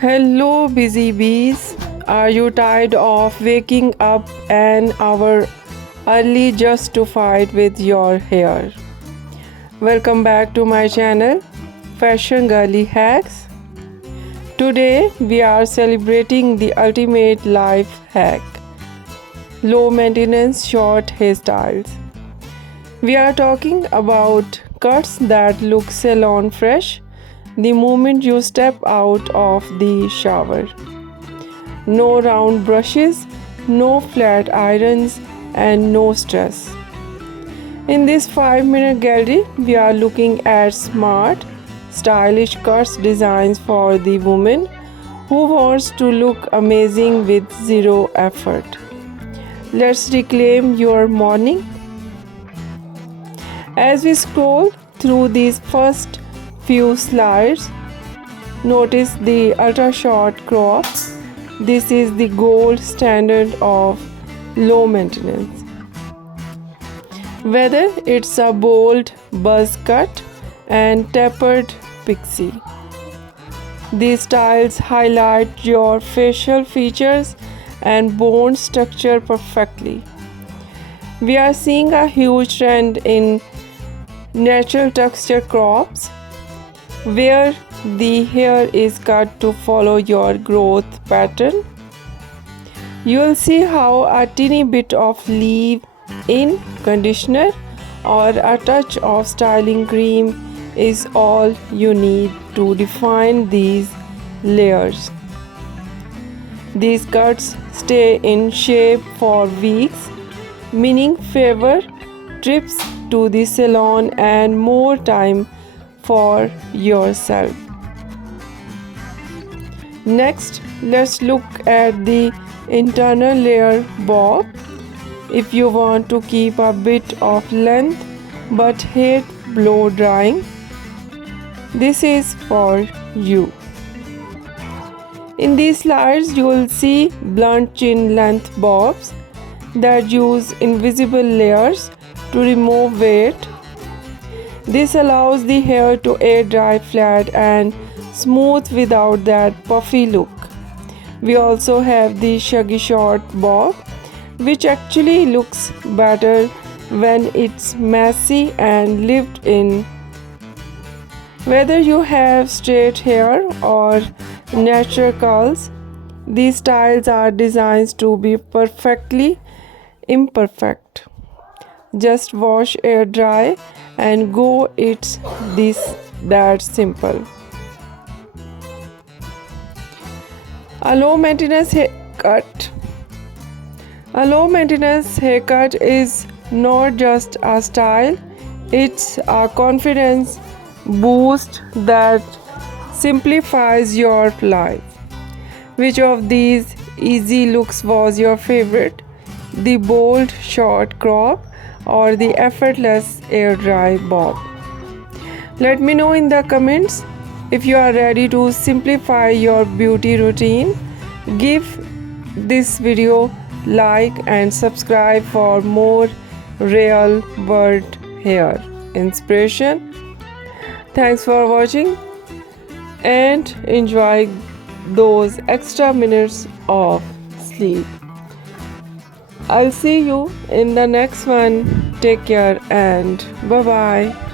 Hello, busy bees. Are you tired of waking up an hour early just to fight with your hair? Welcome back to my channel, Fashion Girly Hacks. Today, we are celebrating the ultimate life hack, low maintenance short hairstyles. We are talking about cuts that look salon fresh the moment you step out of the shower. No round brushes, no flat irons, and no stress. In this 5-minute gallery, we are looking at smart, stylish cuts designs for the woman who wants to look amazing with zero effort. Let's reclaim your morning. As we scroll through these first few slides, notice the ultra short crop. This is the gold standard of low maintenance. Whether it's a bold buzz cut and tapered pixie, these styles highlight your facial features and bone structure perfectly. We are seeing a huge trend in natural texture crops, where the hair is cut to follow your growth pattern. You will see how a teeny bit of leave-in conditioner or a touch of styling cream is all you need to define these layers. These cuts stay in shape for weeks, meaning fewer trips to the salon and more time for yourself. Next, let's look at the internal layer bob. If you want to keep a bit of length but hate blow drying, this is for you. In these slides, you will see blunt chin length bobs that use invisible layers to remove weight. This allows the hair to air dry flat and smooth without that puffy look. We also have the shaggy short bob, which actually looks better when it's messy and lived in. Whether you have straight hair or natural curls, these styles are designed to be perfectly imperfect. Just wash, air dry, and go. It's that simple. A low maintenance haircut. A low maintenance haircut is not just a style, it's a confidence boost that simplifies your life. Which of these easy looks was your favorite? The bold short crop or the effortless air dry bob? Let me know in the comments. If you are ready to simplify your beauty routine, give this video like and subscribe for more real world hair inspiration. Thanks for watching and enjoy those extra minutes of sleep. I'll see you in the next one. Take care and bye bye.